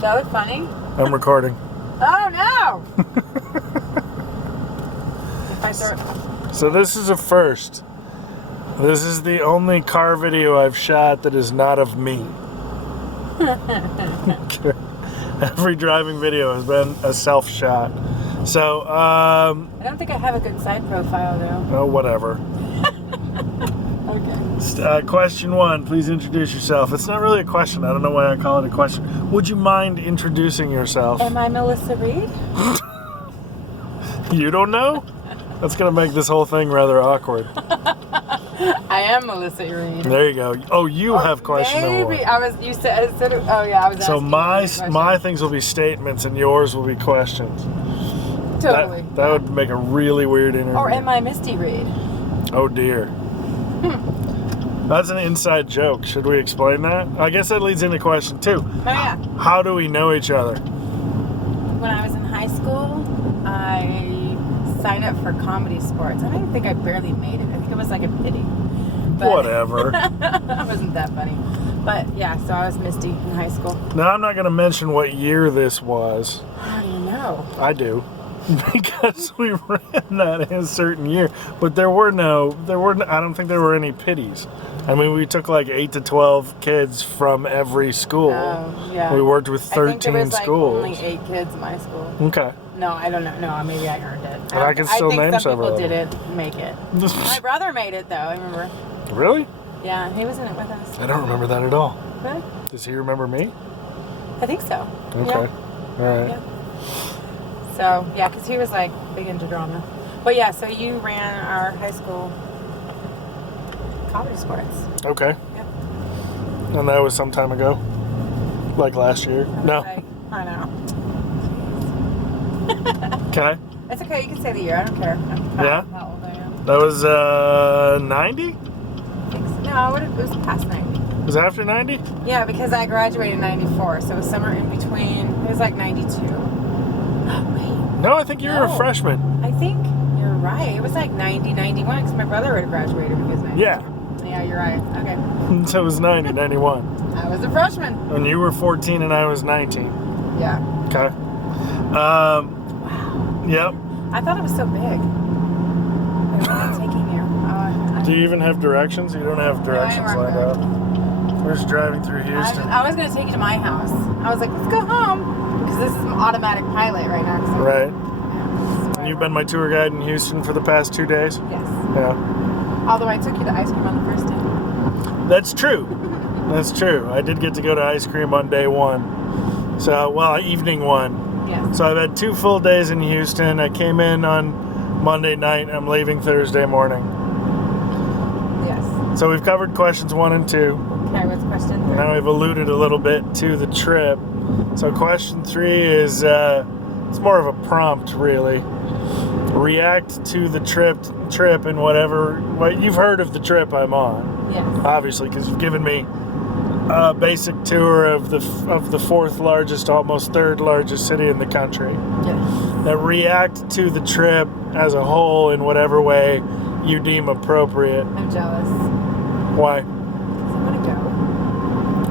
That was funny. I'm recording. Oh no! If I throw So this is a first. This is the only car video I've shot that is not of me. Every driving video has been a self shot. So, I don't think I have a good side profile though. oh, whatever. Okay. Question one, please introduce yourself. It's not really a question. I don't know why I call it a question. Would you mind introducing yourself? Am I Melissa Reed? You don't know? That's going to make this whole thing rather awkward. I am Melissa Reed. There you go. Oh, you have question number one. Maybe I was. You said. Oh yeah, I was. So asking my things will be statements and yours will be questions. Totally. That would make a really weird interview. Or am I Misty Reed? Oh dear. That's an inside joke. Should we explain that? I guess that leads into question two. Oh yeah. How do we know each other? When I was in high school, I signed up for Comedy Sports. I don't think I barely made it. I think it was like a pity. But Whatever. I wasn't that funny. But yeah, so I was Misty in high school. Now I'm not going to mention what year this was. How do you know? I do. Because we ran that in a certain year, but I don't think there were any pities. I mean, we took like 8 to 12 kids from every school. Oh, yeah. We worked with 13 I think there was schools. Like only 8 kids in my school. Okay. No, I don't know. No, maybe I earned it. And I can still name some several people of them. didn't make it. My brother made it though. I remember. Really? Yeah, he was in it with us. I don't remember that at all. Really? Does he remember me? I think so. Okay. Yeah. All right. Yeah. So yeah, because he was like big into drama. But yeah, so you ran our high school Comedy Sports. Okay. Yep. And that was some time ago? Like last year? No. I know. Okay. It's okay. You can say the year. I don't care. I'm proud Yeah? of how old I am. That was 90? I think so. No, it was past 90. Was it after 90? Yeah, because I graduated in 94, so it was somewhere in between. It was like 92. Oh, wait. No, I think you were a No. freshman. I think you're right. It was like 90, 91, because my brother would have graduated when he was 92. Yeah. Yeah, you're right. Okay. So it was 90, 91. I was a freshman. And you were 14 and I was 19. Yeah. Okay. Wow. Yep. I thought it was so big. Where am I taking you? Do you even have directions? You don't have directions lined up. We're just driving through Houston. I was going to take you to my house. I was like, let's go home. Because this is an automatic pilot right now. Right. Yeah, You've been my tour guide in Houston for the past 2 days? Yes. Yeah. Although I took you to ice cream on the first day. That's true. That's true. I did get to go to ice cream on day one. So, well, evening one. Yes. So I've had 2 full days in Houston. I came in on Monday night. I'm leaving Thursday morning. Yes. So we've covered questions 1 and 2. Okay, what's question 3? Now we've alluded a little bit to the trip. So question 3 is, it's more of a prompt, really. React to the trip and what you've heard of the trip I'm on. Yes. Obviously, because you've given me a basic tour of the 4th largest, almost 3rd largest city in the country. Yes. Now react to the trip as a whole in whatever way you deem appropriate. I'm jealous. Why? Because I want to go.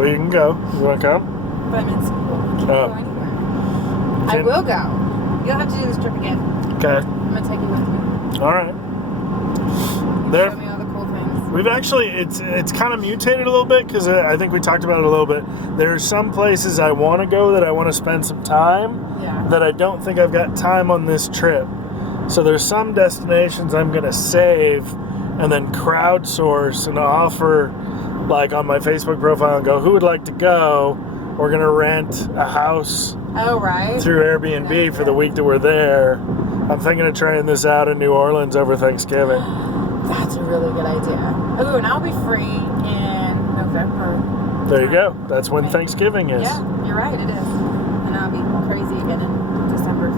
Well, you can go. You want to come? But I'm in school. I can't Oh. go anywhere. I Can- will go. You'll have to do this trip again. Okay. I'm going to take you with me. All right. You There- show me all the cool things. We've actually, it's kind of mutated a little bit because I think we talked about it a little bit. There are some places I want to go that I want to spend some time Yeah. that I don't think I've got time on this trip. So there's some destinations I'm going to save and then crowdsource and offer, like on my Facebook profile, and go, who would like to go? We're going to rent a house Oh, right. through Airbnb for the week that we're there. I'm thinking of trying this out in New Orleans over Thanksgiving. That's a really good idea. Ooh, and I'll be free in November. There you go. That's when Thanksgiving is. Yeah, you're right, it is. And I'll be crazy again in December.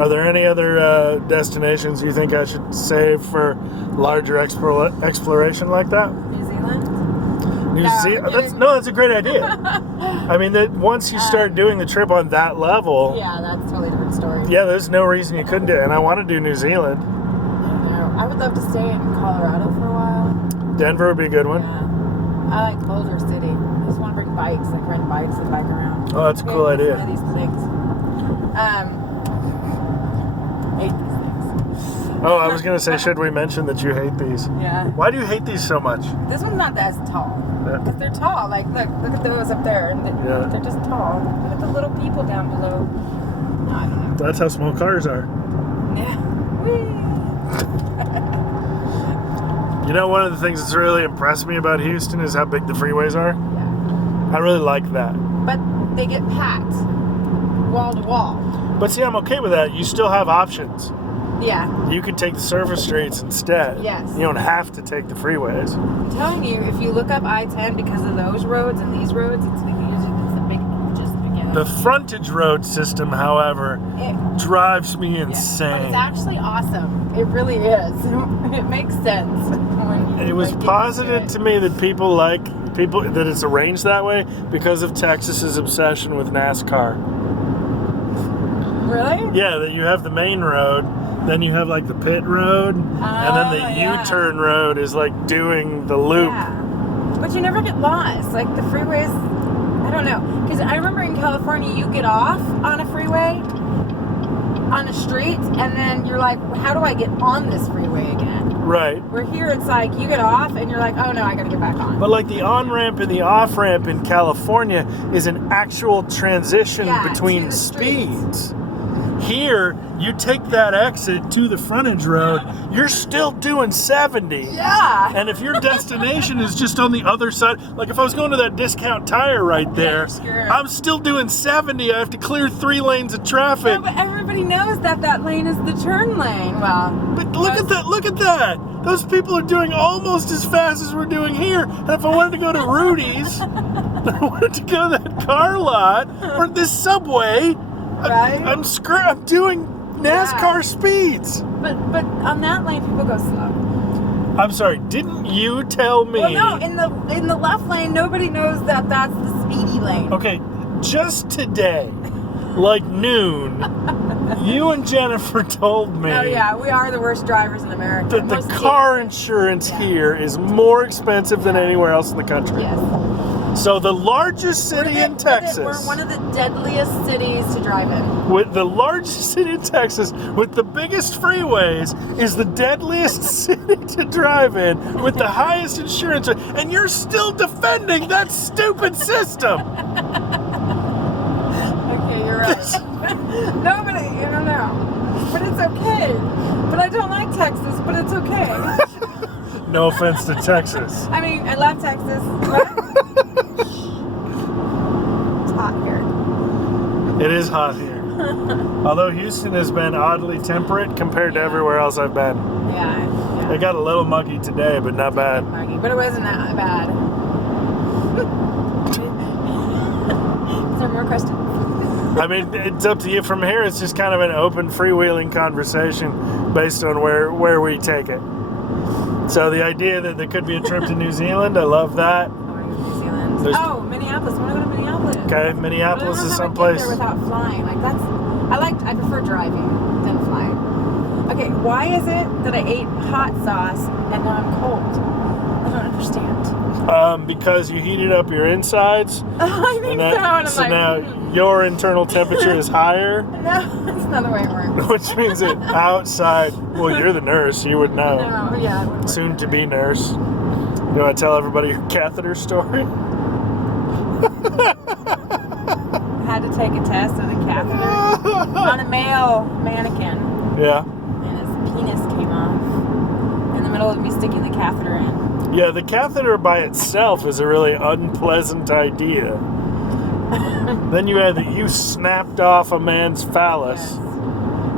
Are there any other destinations you think I should save for larger exploration like that? New Zealand? New No, Zealand? I'm kidding. That's a great idea. I mean, that once you start doing the trip on that level, Yeah, that's a totally different story. yeah, there's no reason you couldn't do it. And I want to do New Zealand. I don't know. I would love to stay in Colorado for a while. Denver would be a good one. Yeah. I like Boulder City. I just want to bring bikes, like rent bikes and bike around. Oh, that's a cool Hate idea. Some of these things. Hate these things. Oh, I was going to say, should we mention that you hate these? Yeah. Why do you hate these so much? This one's not as tall. Yeah. Because they're tall. Like, look at those up there. And Yeah. they're just tall. Look at the little people down below. No, I don't know. That's how small cars are. Yeah. Whee! You know, one of the things that's really impressed me about Houston is how big the freeways are. Yeah. I really like that. But they get packed. Wall to wall. But see, I'm okay with that. You still have options. Yeah. You could take the surface streets instead. Yes. You don't have to take the freeways. I'm telling you, if you look up I-10 because of those roads and these roads, it's the big, just again. The frontage road system, however, drives me But insane. it's actually awesome. It really is. It makes sense. When you, It was like, get posited into to me that people that it's arranged that way because of Texas's obsession with NASCAR. it. Really? Yeah, that you have the main road, then you have like the pit road, and then the yeah. U-turn road is like doing the loop. Yeah. But you never get lost. Like the freeways, I don't know. Because I remember in California, you get off on a freeway, on a street, and then you're like, how do I get on this freeway again? Right. Where here it's like, you get off and you're like, oh no, I gotta get back on. But like the on-ramp and the off-ramp in California is an actual transition Yeah, between to the streets. speeds. Here, you take that exit to the frontage road, you're still doing 70. Yeah. And if your destination is just on the other side, like if I was going to that Discount Tire right there, you're screwed. I'm still doing 70. I have to clear 3 lanes of traffic. No, but everybody knows that lane is the turn lane. Well, But look at that, look at that. Those people are doing almost as fast as we're doing here. And if I wanted to go to Rudy's, I wanted to go to that car lot or this Subway, Right. I'm doing NASCAR speeds. But on that lane, people go slow. I'm sorry, didn't you tell me? Well, no, in the left lane, nobody knows that that's the speedy lane. Okay, just today, like noon, you and Jennifer told me Oh yeah, we are the worst drivers in America. that the Most car states. insurance here is more expensive than anywhere else in the country. Yes. So the largest city in Texas, We're one of the deadliest cities to drive in. with the largest city in Texas, with the biggest freeways, is the deadliest city to drive in, with the highest insurance, and you're still defending that stupid system. Okay, you're right. Nobody, I don't know. But it's okay. But I don't like Texas, but it's okay. No offense to Texas. I mean, I love Texas. But it's hot here. It is hot here. Although Houston has been oddly temperate compared to everywhere else I've been. Yeah. It got a little muggy today, but not bad. Muggy, but it wasn't that bad. Is there more questions? I mean, it's up to you from here. It's just kind of an open, freewheeling conversation based on where we take it. So the idea that there could be a trip to New Zealand, I love that. I want to go to New Zealand. There's- Minneapolis. I want to go to Minneapolis. Okay, But Minneapolis I don't is know how to someplace. get there without flying. Like I prefer driving than flying. Okay, why is it that I ate hot sauce and now I'm cold? I don't understand. Because you heated up your insides, I think so, and I'm so like, now your internal temperature is higher, no, that's not the way it works. which means that outside, well, you're the nurse, you would know. No, yeah. it wouldn't work Soon to that be way. nurse. You want to tell everybody your catheter story? I had to take a test of the catheter on a male mannequin, Yeah. and his penis came off in the middle of me sticking the catheter in. Yeah, the catheter by itself is a really unpleasant idea. Then you had that you snapped off a man's phallus Yes.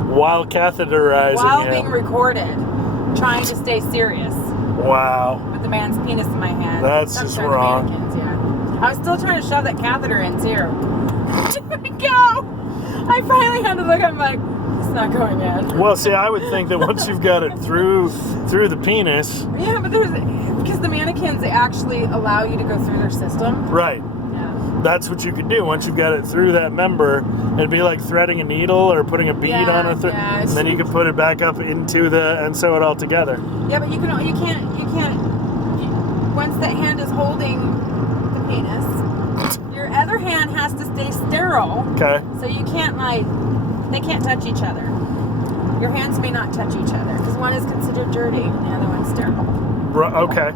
while catheterizing While him. being recorded, trying to stay serious Wow. with the man's penis in my hand. That's I'm just sorry, wrong. The mannequins, yeah. I was still trying to shove that catheter in too. There we go. I finally had to look. I'm like, it's not going in. Well, see, I would think that once you've got it through the penis, Yeah, but because the mannequins, they actually allow you to go through their system. right, Yeah. that's what you could do. Once you've got it through that member, it'd be like threading a needle or putting a bead Yeah, on a thread. yeah, And then you could put it back up into and sew it all together. Yeah, but you can't. Once that hand is holding the penis, stay sterile. Okay. So you can't they can't touch each other. Your hands may not touch each other because one is considered dirty and the other one's sterile. Okay.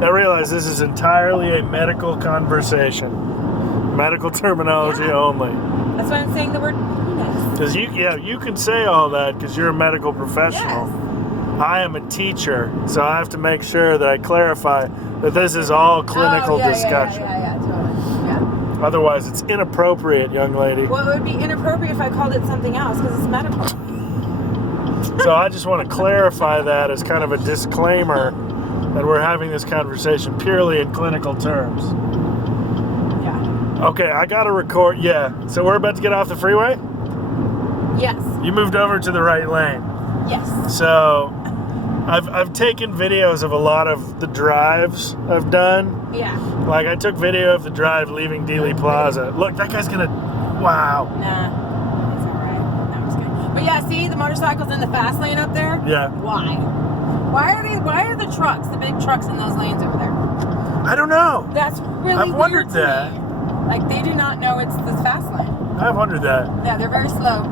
Now realize this is entirely a medical conversation. Medical terminology only. That's why I'm saying the word penis. Because you can say all that because you're a medical professional. Yes. I am a teacher, so I have to make sure that I clarify that this is all clinical discussion. Yeah, totally. Yeah. Otherwise, it's inappropriate, young lady. Well, it would be inappropriate if I called it something else because it's medical. So I just want to clarify that as kind of a disclaimer that we're having this conversation purely in clinical terms. Yeah. Okay, I got to record. Yeah, so we're about to get off the freeway? Yes. You moved over to the right lane. Yes. So I've taken videos of a lot of the drives I've done. Yeah. Like I took video of the drive leaving Dealey Plaza. Look, that guy's gonna. Wow. Nah. It's alright. No, I'm just kidding. But yeah, see the motorcycles in the fast lane up there? Yeah. Why? Why are the trucks, the big trucks in those lanes over there? I don't know. That's really I've wondered weird to that. me. Like they do not know it's the fast lane. I've wondered that. Yeah, they're very slow.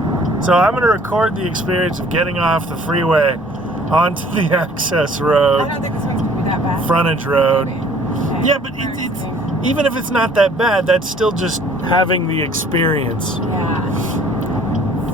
So I'm gonna record the experience of getting off the freeway onto the access I road, don't think this one's gonna be that bad. frontage road. Maybe. Okay. Yeah, but it's even if it's not that bad, that's still just having the experience. Yeah.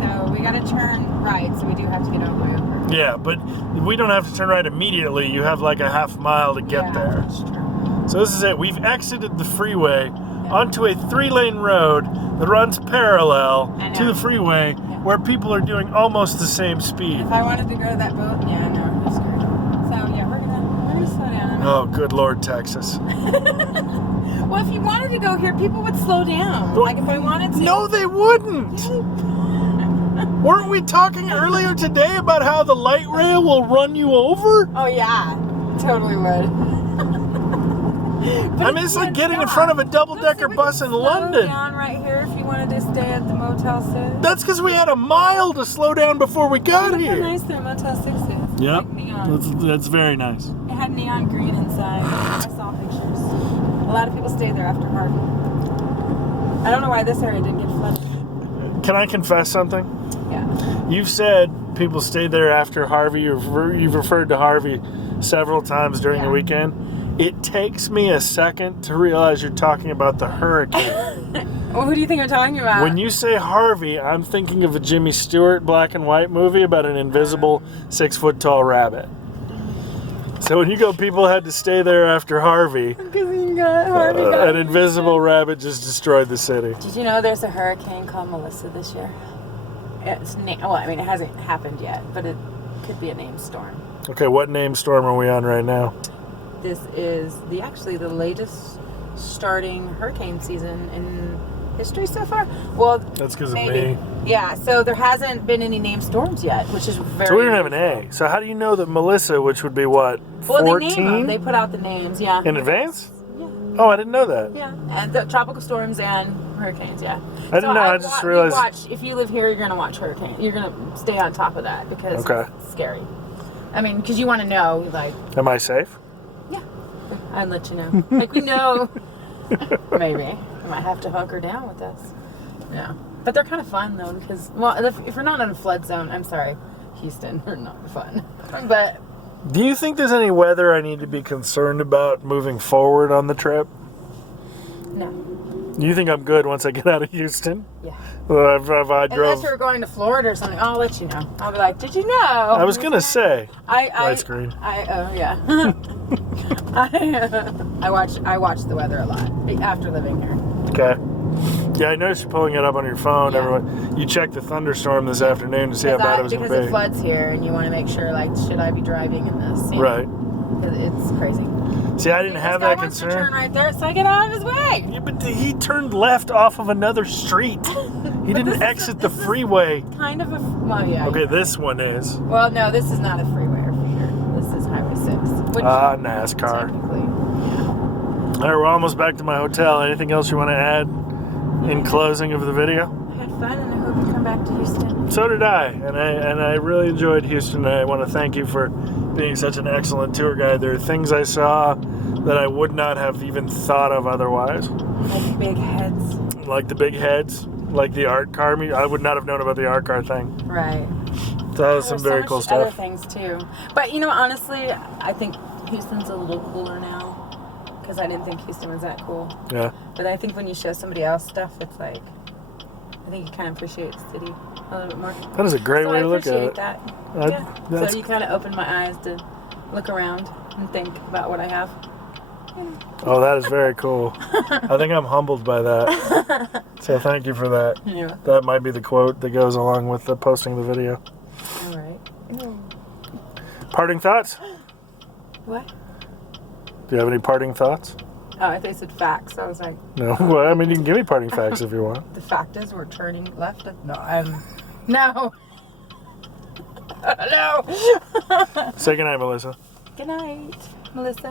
So we gotta turn right, so we do have to get all the way over. Yeah, but we don't have to turn right immediately. You have like a half mile to get there. That's true. So this is it. We've exited the freeway onto a 3-lane road that runs parallel to the freeway where people are doing almost the same speed. If I wanted to go to that boat, no, I'm screwed. So yeah, we're gonna slow down. Oh, good Lord, Texas. Well, if you wanted to go here, people would slow down. Well, like if I wanted to. No, they wouldn't. Weren't we talking earlier today about how the light rail will run you over? Oh yeah, totally would. I mean, it's like getting in front of a double-decker bus in London. Slow down right here if you wanted to stay at the Motel 6. That's because we had a mile to slow down before we got Look how here. nice their Motel 6 is. Yep, Like neon. that's very nice. It had neon green inside. I saw pictures. A lot of people stayed there after Harvey. I don't know why this area didn't get flooded. Can I confess something? Yeah. You've said people stayed there after Harvey. You've referred to Harvey several times during the weekend. It takes me a second to realize you're talking about the hurricane. Well, who do you think I'm talking about? When you say Harvey, I'm thinking of a Jimmy Stewart black and white movie about an invisible 6-foot-tall rabbit. So when you go, people had to stay there after Harvey. An invisible rabbit just destroyed the city. Did you know there's a hurricane called Melissa this year? Well, I mean, it hasn't happened yet, but it could be a named storm. Okay, what name storm are we on right now? This is actually the latest starting hurricane season in history so far. Well, That's because of maybe. me. Yeah, so there hasn't been any named storms yet, which is very. So we don't have an A. So how do you know that Melissa, which would be what, 14? Well, they name them. They put out the names, yeah. In advance? Yeah. Oh, I didn't know that. Yeah, and the tropical storms and hurricanes, yeah. I didn't know. I just realized. Watch, if you live here, you're gonna watch hurricane. You're gonna stay on top of that because it's scary. I mean, because you want to know, like. Am I safe? Yeah, I'd let you know. Like we know. Maybe I might have to hunker down with us. Yeah, but they're kind of fun though because if we're not in a flood zone, I'm sorry, Houston, we're not fun. But. Do you think there's any weather I need to be concerned about moving forward on the trip? No. Do you think I'm good once I get out of Houston? Yeah. Unless you're going to Florida or something, I'll let you know. I'll be like, did you know? I was gonna say. Light screen. Yeah. I watch the weather a lot after living here. Okay. Yeah, I noticed you pulling it up on your phone. Yeah. Everyone, you checked the thunderstorm this afternoon to see how bad it was going to be. Because it floods here, and you want to make sure, like, should I be driving in this? Right. Because it's crazy. See, I didn't have that concern. This guy wants to turn right there, so I get out of his way. Yeah, but he turned left off of another street. He didn't exit the freeway. Kind of a... Well, yeah. Okay, this one is. Well, no, this is not a freeway or feeder. This is Highway 6. Which NASCAR. Technically. All right, we're almost back to my hotel. Anything else you want to add in closing of the video? I had fun, and I hope you come back to Houston. So did I, and I really enjoyed Houston. I want to thank you for being such an excellent tour guide. There are things I saw that I would not have even thought of otherwise. Like big heads. like the big heads, like the art car. I would not have known about the art car thing. Right. So that was some There's very so cool much other stuff. things too. But you know, honestly, I think Houston's a little cooler now because I didn't think Houston was that cool. Yeah. But I think when you show somebody else stuff, it's like I think you kind of appreciate the city a little bit more. That is a great So way I to look at appreciate it. that. I- Yeah. that's- So you kind of opened my eyes to look around and think about what I have. Oh, that is very cool. I think I'm humbled by that. So thank you for that. Yeah. That might be the quote that goes along with the posting the video. All right. Parting thoughts? What? Do you have any parting thoughts? Oh, I thought you said facts. So I was like, No. Well, I mean, you can give me parting facts if you want. the fact is we're turning left. No, no. No. Say goodnight, Melissa. Good night, Melissa.